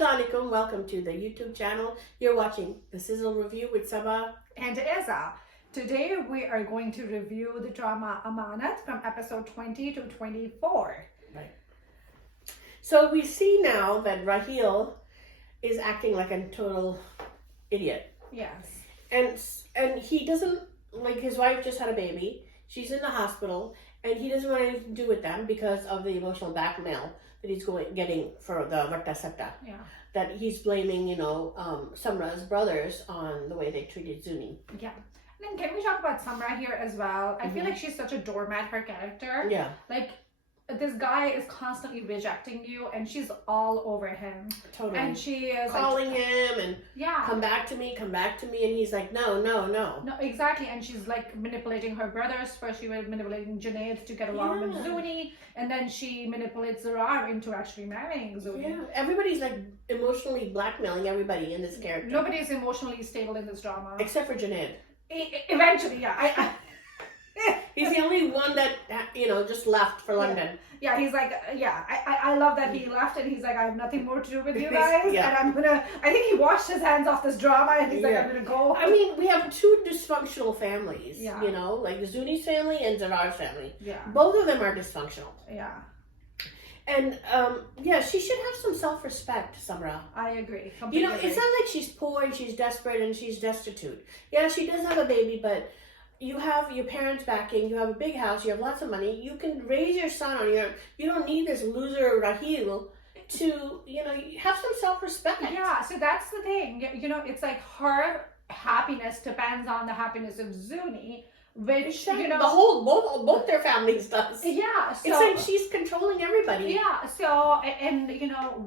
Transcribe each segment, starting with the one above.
Assalamu alaikum, welcome to the YouTube channel. You're watching the Sizzle review with Sabah and Eza. Today we are going to review the drama Amanat from episode 20 to 24. Right. So we see now that Raheel is acting like a total idiot. Yes. And he doesn't, like, his wife just had a baby. She's in the hospital and he doesn't want anything to do with them because of the emotional blackmail that he's getting for the Vatta Satta. Yeah. That he's blaming, Samra's brothers on the way they treated Zuni. Yeah. And then can we talk about Samra here as well? I feel like she's such a doormat, her character. Yeah. Like, this guy is constantly rejecting you and she's all over him. Totally. And she is calling him and yeah, come back to me. And he's like, no. No, exactly. And she's like manipulating her brothers. First she was manipulating Junaid to get along with Zuni. And then she manipulates Zarar into actually marrying Zuni. Yeah, everybody's like emotionally blackmailing everybody in this character. Nobody's emotionally stable in this drama. Except for Junaid. Eventually, yeah. He's the only one that, just left for London. Yeah, he's like, I love that he left and he's like, I have nothing more to do with you guys. Yeah. And I think he washed his hands off this drama and he's like, I'm gonna go. I mean, we have two dysfunctional families, yeah. Like Zuni's family and Zarar's family. Yeah. Both of them are dysfunctional. Yeah. And, she should have some self-respect, Samra. I agree. It's not like she's poor and she's desperate and she's destitute. Yeah, she does have a baby, but you have your parents backing, you have a big house, you have lots of money, you can raise your son on your own. You don't need this loser Raheel to, have some self-respect. Yeah, so that's the thing. It's like her happiness depends on the happiness of Zuni, which, both their families does. Yeah. So, it's like she's controlling everybody. Yeah, so, and,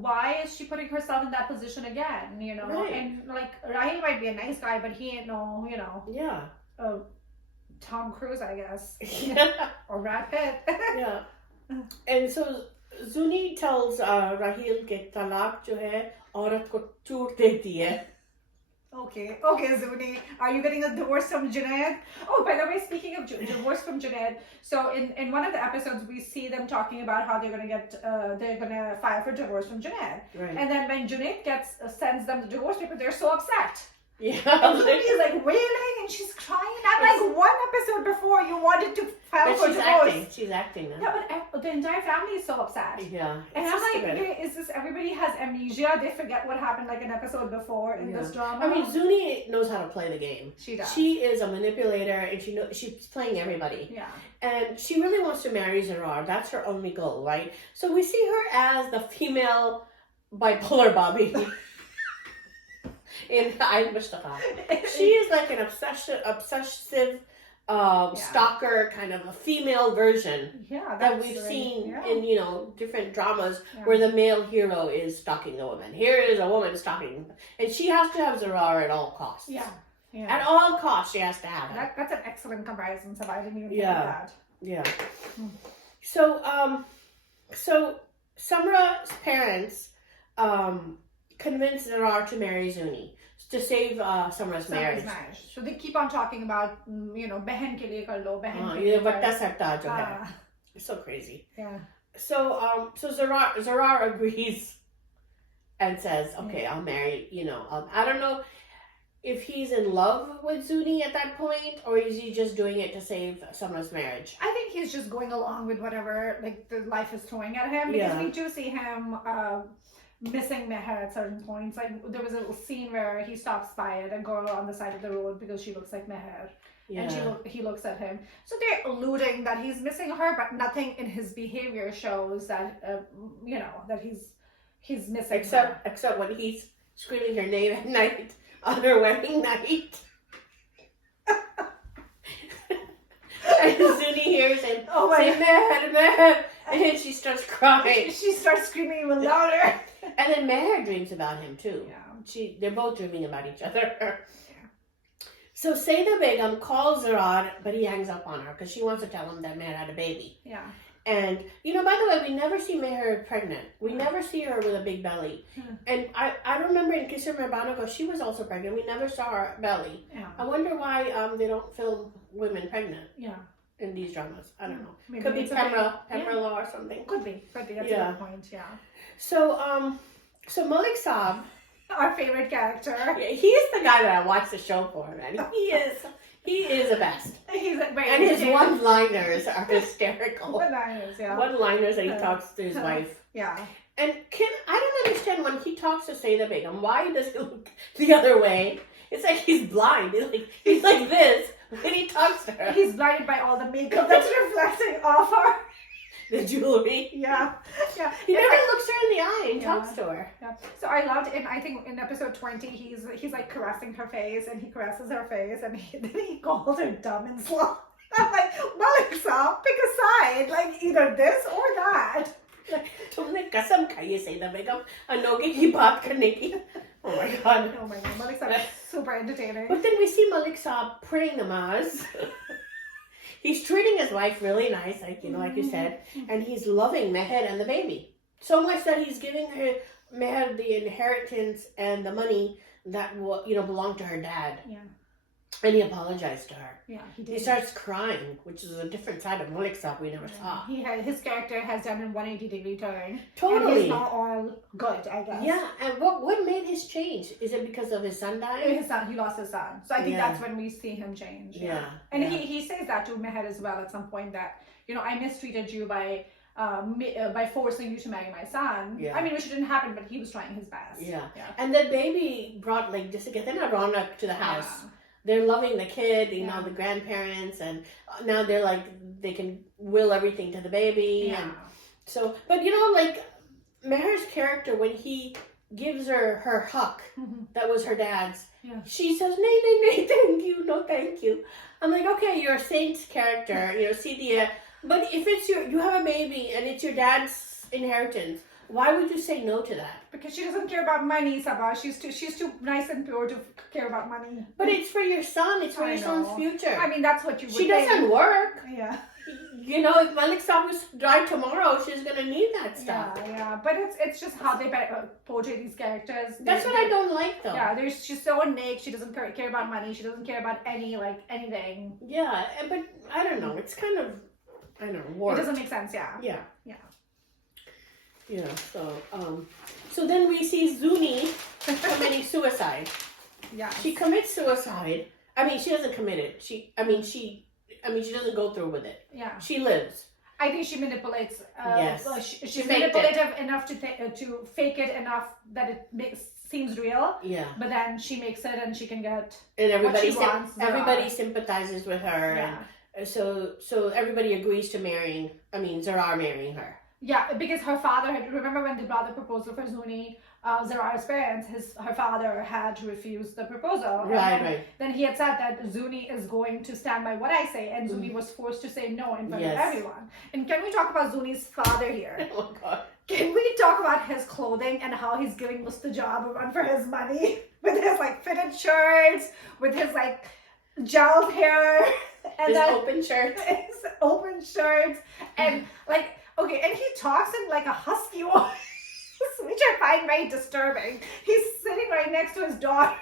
why is she putting herself in that position again, Right. And, like, Raheel might be a nice guy, but he ain't no, Yeah. Tom Cruise, I guess. Yeah. Or Brad Pitt. Yeah. And so Zuni tells Raheel que talaq jo hai aurat ko chur deti hai. Okay, Zuni, are you getting a divorce from Junaid? Oh, by the way, speaking of divorce from Junaid, so in one of the episodes we see them talking about how they're gonna file for divorce from Junaid, right. And then when Junaid sends them the divorce paper, they're so upset. Yeah, and Zuni is like wailing and she's crying. And like one episode before, you wanted to file for divorce. She's acting now. Yeah, but the entire family is so upset. Yeah, and I'm like, okay, is this everybody has amnesia? They forget what happened like an episode before in this drama. I mean, Zuni knows how to play the game. She does. She is a manipulator, and she's playing everybody. Yeah. And she really wants to marry Zarar. That's her only goal, right? So we see her as the female bipolar Bobby. In Al Mustafa. She is like an obsessive stalker, kind of a female version that we've seen in different dramas where the male hero is stalking the woman. Here is a woman stalking, and she has to have Zarar at all costs. Yeah. At all costs, she has to have it. That's an excellent comparison. So I didn't even think of that. Yeah. So Samra's parents convinced Zarar to marry Zuni to save Samra's marriage. So they keep on talking about, behan ke liye kar lo, behan ke liye Vatta Satta jo hai. It's so crazy. Yeah. So Zarar agrees and says, okay, I'll marry, I don't know if he's in love with Zuni at that point, or is he just doing it to save Samra's marriage? I think he's just going along with whatever the life is throwing at him, because we do see him missing Meher at certain points. Like there was a scene where he stops by a girl on the side of the road because she looks like Meher, and he looks at him. So they're alluding that he's missing her, but nothing in his behavior shows that that he's missing her. Except when he's screaming her name at night on her wedding night. And Zuni hears him say Meher, and she starts crying. She starts screaming even louder. And then Meher dreams about him too. Yeah. They're both dreaming about each other. Yeah. So Sayeda Begum calls Zarar, but he hangs up on her because she wants to tell him that Meher had a baby. Yeah. And, by the way, we never see Meher pregnant. We never see her with a big belly. And I remember in Kisser Merbanago, she was also pregnant. We never saw her belly. Yeah. I wonder why they don't film women pregnant. Yeah. In these dramas. I don't know. Could Maybe be Pemra Law or something. Could be. That's a good point, yeah. So, So Malik Sahib, our favorite character. He's the guy that I watch the show for, man. He is the best. He's very and his one-liners are hysterical. One-liners, yeah. One-liners that he talks to his wife. Yeah. And I don't understand when he talks to Sayeda Begum, why does he look the other way? It's like he's blind. He's like this when he talks to her. He's blinded by all the makeup that's reflecting off her. The jewelry. Yeah. He never looks her in the eye and talks to her. Yeah. So I loved I think in episode 20 he's like caressing her face and he caresses her face and then he calls her dumb and slow. I'm like, Malik Sahib, pick a side, like either this or that. तुमने कसम खाई है सईदा बेगम अनोखे की बात करने की. Oh my god. Malik Sahib is super entertaining. But then we see Malik Sahib praying namaz. He's treating his wife really nice, like you said, and he's loving Meher and the baby so much that he's giving her Meher the inheritance and the money that belonged to her dad. Yeah. And he apologized to her. Yeah, he did. He starts crying, which is a different side of Malik Sahib we never saw. His character has done a 180-degree turn. Totally. And he's not all good, I guess. Yeah, and what made his change? Is it because of his son dying? He lost his son. So I think that's when we see him change. Yeah. And he says that to Meher as well at some point that, I mistreated you by forcing you to marry my son. Yeah. I mean, which didn't happen, but he was trying his best. Yeah. And the baby brought just to get them Ronak to the house. Yeah. They're loving the kid, the grandparents, and now they're like, they can will everything to the baby. Yeah. And so, but Meher's character, when he gives her huck, that was her dad's, she says, nay, thank you, no thank you. I'm like, okay, you're a saint's character, Cedia, but if it's you have a baby and it's your dad's inheritance, why would you say no to that? Because she doesn't care about money, Sabah. She's too nice and pure to care about money. But it's for your son. It's for your son's future. I mean, that's what you would She doesn't work. Yeah. If Malik Sahib was to die tomorrow, she's going to need that stuff. Yeah. But it's just how they portray these characters. That's what I don't like, though. Yeah, she's so innate. She doesn't care about money. She doesn't care about anything. Yeah, but I don't know. It's kind of, I don't know, warped. It doesn't make sense, yeah. Yeah. So then we see Zuni committing suicide. Yeah. She commits suicide. I mean, she doesn't commit it. She doesn't go through with it. Yeah. She lives. I think she manipulates. Yes. She's manipulative enough to fake it enough that it seems real. Yeah. But then she makes it and she can get and everybody what she wants. Everybody sympathizes with her. Yeah. And so everybody agrees to Zarar marrying her. Yeah, because her father remember when they brought the proposal for Zuni, Zarar's parents, her father had refused the proposal. Right. Then he had said that Zuni is going to stand by what I say, and Zuni was forced to say no in front of everyone. And can we talk about Zuni's father here? Oh God. Can we talk about his clothing and how he's giving us the job a run for his money? With his fitted shirts, with his gelled hair. And his open shirts. His open shirts. And okay, and he talks in a husky voice, which I find very disturbing. He's sitting right next to his daughter.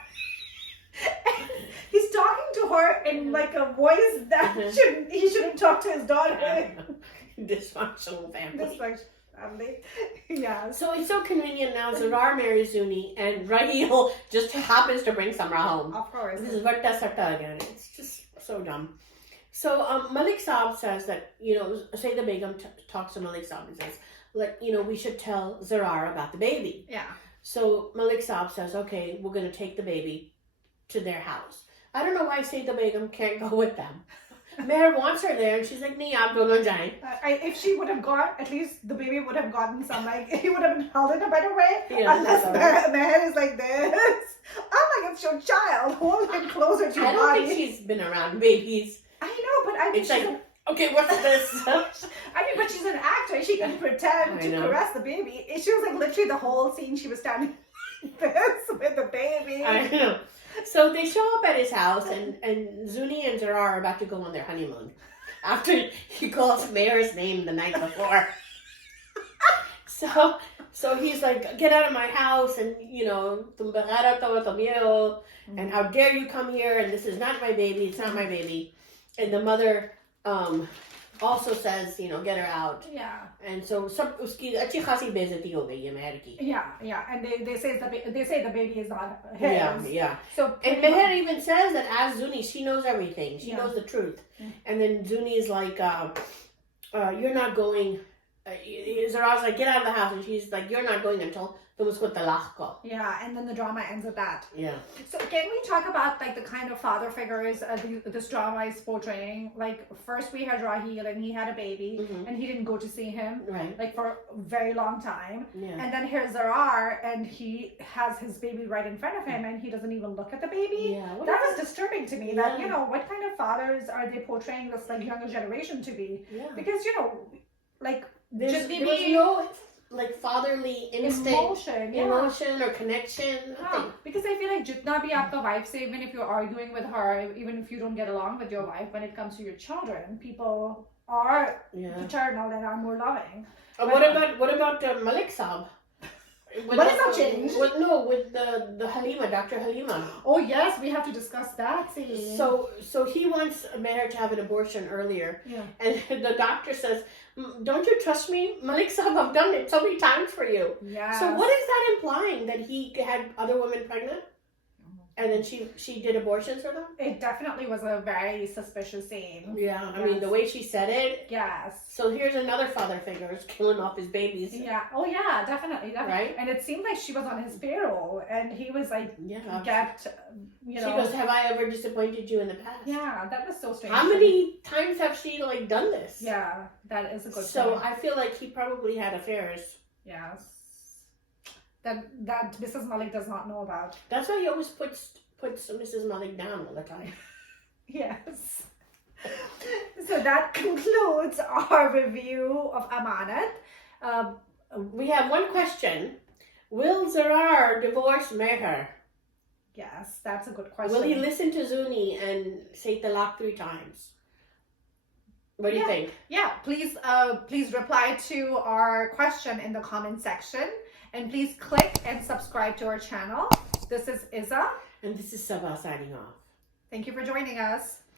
And he's talking to her in a voice that he shouldn't talk to his daughter. Dysfunctional family. Yeah. So it's so convenient now. Zarar marries Zuni, and Raheel just happens to bring Samra home. Of course. This is Vatta Satta again. It's just so dumb. So Malik Sahib says that, Sayeda Begum talks to Malik Sahib and says, we should tell Zarar about the baby. Yeah. So Malik Sahib says, okay, we're going to take the baby to their house. I don't know why Sayeda Begum can't go with them. Meher wants her there, and she's like, nahi, aap dono jaye. If she would have gone, at least the baby would have gotten some, he would have been held in a better way. Yeah, unless Meher is like this. I'm like, it's your child. Hold him closer to your body. I don't think she's been around babies. I know, but I mean, it's okay, what's this? But she's an actor. She can pretend to caress the baby. She was literally the whole scene she was standing this with the baby. I know. So they show up at his house, and Zuni and Zarar are about to go on their honeymoon. After he calls Meher's name the night before. So he's like, get out of my house, and and how dare you come here, and this is not my baby, it's not my baby. And the mother also says, get her out. Yeah. And so उसकी अच्छी खासी बेइज्जती हो गई है मेहर की. Yeah, and they say the baby is not his. Yeah. So and Meher even says that as Zuni, she knows everything. She Yeah. knows the truth. And then Zuni is like, you're not going. Zara's like, get out of the house, and she's like, you're not going until तुम उसको तलाक को. Yeah, and then the drama ends at that. Yeah. So can we talk about like the kind of father figures this drama is portraying? Like first we had Raheel and he had a baby and he didn't go to see him like for a very long time. Yeah. And then here's Zarar and he has his baby right in front of him and he doesn't even look at the baby. Yeah. That was disturbing to me. That what kind of fathers are they portraying this like younger generation to be? Yeah. Because like there was no like fatherly instinct, emotion or connection. Because I feel like jitna bhi aapka wife se, even if you're arguing with her, even if you don't get along with your wife, when it comes to your children, people are paternal and are more loving. What about Malik Sahib? What has not changed? With the Halima, Dr. Halima. Oh yes, we have to discuss that scene. So he wants Meher to have an abortion earlier. Yeah. And the doctor says, don't you trust me? Malik Sahib, I've done it so many times for you. Yeah. So what is that implying? That he had other women pregnant? And then she did abortions for them? It definitely was a very suspicious scene. Yeah, I mean, the way she said it. Yes. So here's another father figure who's killing off his babies. Yeah. Oh, yeah, definitely. Right? And it seemed like she was on his payroll, and he was like, She goes, have I ever disappointed you in the past? Yeah, that was so strange. How many times have she, done this? Yeah, that is a good So point. I feel like he probably had affairs. Yes. That Mrs. Malik does not know about. That's why he always puts Mrs. Malik down all the time. Yes. So that concludes our review of Amanat. We have one question. Will Zarar divorce Meher? Yes, that's a good question. Will he listen to Zuni and say talaq 3 times? What do you think? Yeah, please reply to our question in the comment section. And please click and subscribe to our channel. This is Iza. And this is Sabah signing off. Thank you for joining us.